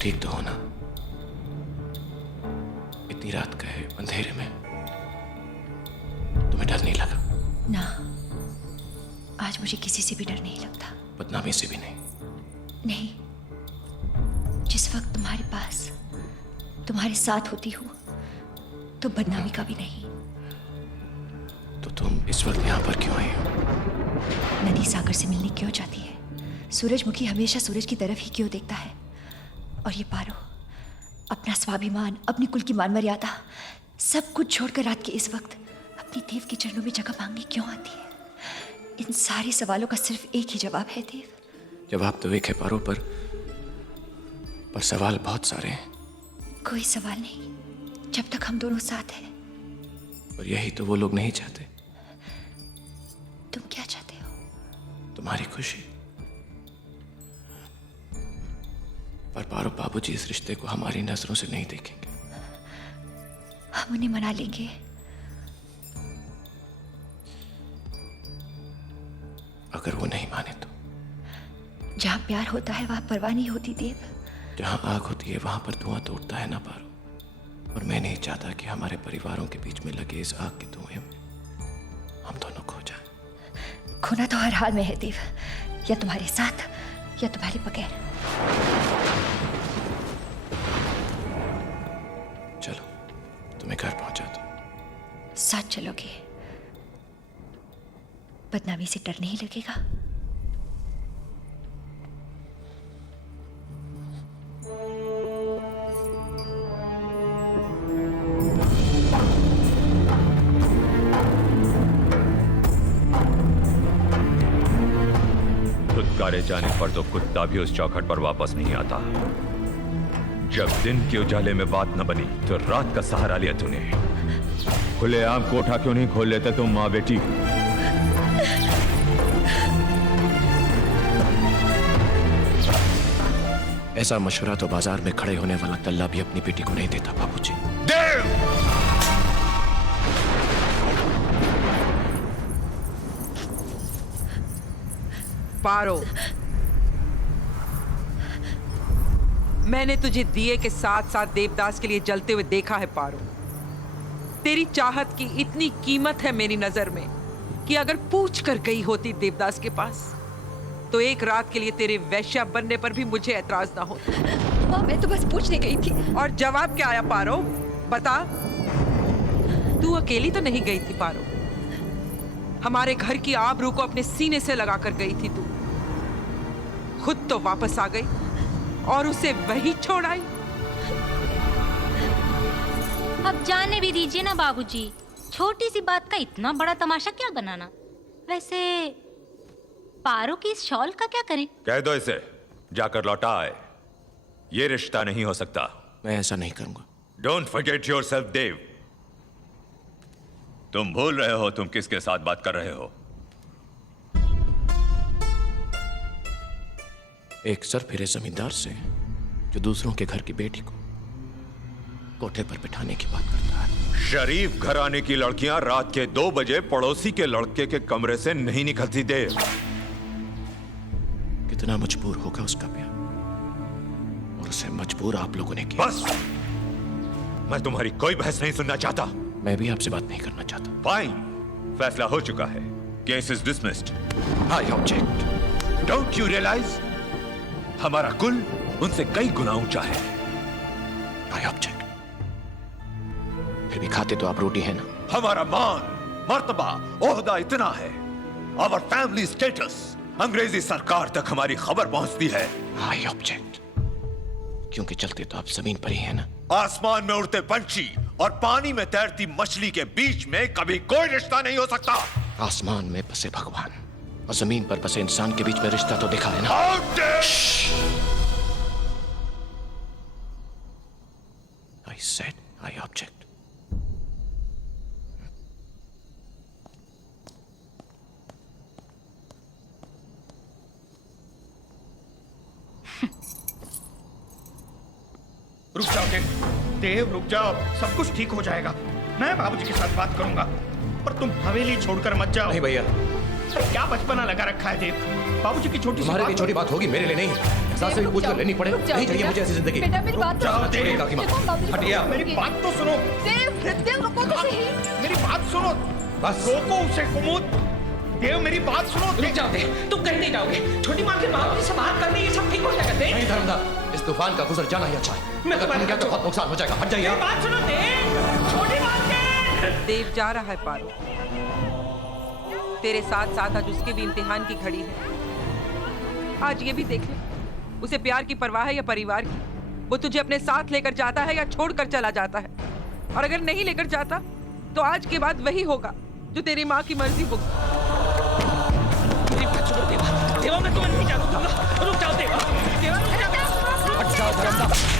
ठीक तो हो ना? इतनी रात का है, अंधेरे में तुम्हें डर नहीं लगा? ना, आज मुझे किसी से भी डर नहीं लगता। बदनामी से भी नहीं? नहीं, जिस वक्त तुम्हारे पास, तुम्हारे साथ होती हूँ तो बदनामी का भी नहीं। तो तुम इस वक्त यहाँ पर क्यों आई हो? नदी सागर से मिलने क्यों जाती है? सूरजमुखी हमेशा सूरज की तरफ ही क्यों देखता है? और ये पारो अपना स्वाभिमान, अपनी कुल की मान मर्यादा सब कुछ छोड़कर रात के इस वक्त अपनी देव के चरणों में जगह मांगने क्यों आती है? इन सारे सवालों का सिर्फ एक ही जवाब है देव। जवाब तो एक है पारो, पर सवाल बहुत सारे हैं। कोई सवाल नहीं जब तक हम दोनों साथ हैं। और यही तो वो लोग नहीं चाहते। तुम क्या चाहते हो? तुम्हारी खुशी। पर पारो, बाबूजी इस रिश्ते को हमारी नजरों से नहीं देखेंगे। हम उन्हें मना लेंगे। अगर वो नहीं माने तो? जहां प्यार होता है वहां परवाह नहीं होती देव। जहां आग होती है वहां पर धुआं तो उठता है ना पारो। और मैं नहीं चाहता कि हमारे परिवारों के बीच में लगे इस आग के धुएं में हम दोनों खो जाएं। खोना तो हर हाल में है देव, या तुम्हारे साथ या तुम्हारे बगैर। चलो, तुम्हें घर पहुंचा दो। साथ चलोगे? बदनामी से डर नहीं लगेगा? धुतकारे जाने पर तो कुत्ता भी उस चौखट पर वापस नहीं आता। जब दिन के उजाले में बात न बनी तो रात का सहारा लिया तूने। खुलेआम कोठा क्यों नहीं खोल लेते तुम माँ बेटी? ऐसा मशवरा तो बाजार में खड़े होने वाला तल्ला भी अपनी बेटी को नहीं देता बाबूजी। देव! पारो, मैंने तुझे दिए के साथ साथ देवदास के लिए जलते हुए देखा है पारो। तेरी चाहत की इतनी कीमत है मेरी नजर में कि अगर पूछ कर गई होती देवदास के पास तो एक रात के लिए तेरे वैश्या बनने पर भी मुझे ऐतराज ना होता। माँ, मैं तो बस पूछने गई थी। और जवाब क्या आया पारो? बता। तू अकेली तो नहीं गई थी पारो। हमारे घर की आबरू को अपने सीने से लगा कर गई थी तू। खुद तो वापस आ गई और उसे वही छोड़ आई। अब जाने भी दीजिए ना बाबूजी, छोटी सी बात का इतना बड़ा तमाशा क्या बनाना। वैसे पारो की इस शॉल का क्या करें? कह दो इसे जाकर लौटा आए। ये रिश्ता नहीं हो सकता। मैं ऐसा नहीं करूंगा। डोंट फॉरगेट योरसेल्फ देव। तुम भूल रहे हो तुम किसके साथ बात कर रहे हो। एक सरफिरे जमींदार से जो दूसरों के घर की बेटी को कोठे पर बिठाने की बात करता है। शरीफ घराने की लड़कियां रात के 2 बजे पड़ोसी के लड़के के कमरे से नहीं निकलती देव। कितना मजबूर होगा उसका प्यार, और उसे मजबूर आप लोगों ने किया। बस, मैं तुम्हारी कोई बहस नहीं सुनना चाहता। मैं भी आपसे बात नहीं करना चाहता। फाइन, फैसला हो चुका है। Case is dismissed. I object. Don't you realise हमारा कुल उनसे कई गुना ऊंचा है। I object. फिर भी खाते तो आप रोटी है ना। हमारा मान, मर्तबा, ओहदा इतना है, आवर फैमिली स्टेटस, अंग्रेजी सरकार तक हमारी खबर पहुंचती है। I object. क्योंकि चलते तो आप जमीन पर ही है ना। आसमान में उड़ते पंछी और पानी में तैरती मछली के बीच में कभी कोई रिश्ता नहीं हो सकता। आसमान में बसे भगवान और जमीन पर बसे इंसान के बीच में रिश्ता तो दिखा है ना। I said I object. रुक जाओ देव, रुक जाओ। सब कुछ ठीक हो जाएगा। मैं बाबूजी के साथ बात करूंगा, पर तुम हवेली छोड़कर मत जाओ। नहीं भैया, क्या बचपना लगा रखा है देव? बाबूजी की छोटी सी तुम्हारे लिए बात छोटी बात होगी, मेरे लिए नहीं। सास से भी पूछ कर लेनी पड़े, नहीं चाहिए मुझे ऐसी जिंदगी। बेटा मेरी बात जाओ देव, हटिए आप। मेरी बात तो सुनो। देव रुको तो सही। मेरी बात सुनो, बस रोको उसे कुमुद। देव मेरी बात सुनो। रुक जाओ दे, तुम कहीं नहीं जाओगे। छोटी माँ के बाबूजी से बात करनी, ये सब ठीक हो जाएगा दे। नहीं धर्मदार, इस तूफान का गुजर जाना ही अच्छा है। मैं अगर तुम क्या तो बहुत नुकसान हो जाएगा, हट जाइए मेरी आप। बात सुनो दे, छोटी माँ के। देव जा रहा है पारो। तेरे साथ साथ आज उसके भी इम्तिहान की घड़ी है। आज ये भी देख ले, उसे प्यार की परवाह है या परिवार की। वो तुझे अपने साथ लेकर जाता है या छोड़कर चला जाता है। और अगर नहीं लेकर जाता तो आज के बाद वही होगा जो तेरी माँ की मर्जी होगी। मेरी बात सुनो देवा, देवा मैं तुम्हें नहीं जाने दूंगा। रुक जाओ देवा, देवा रुक जाओ। हट जाओ धर्मदार।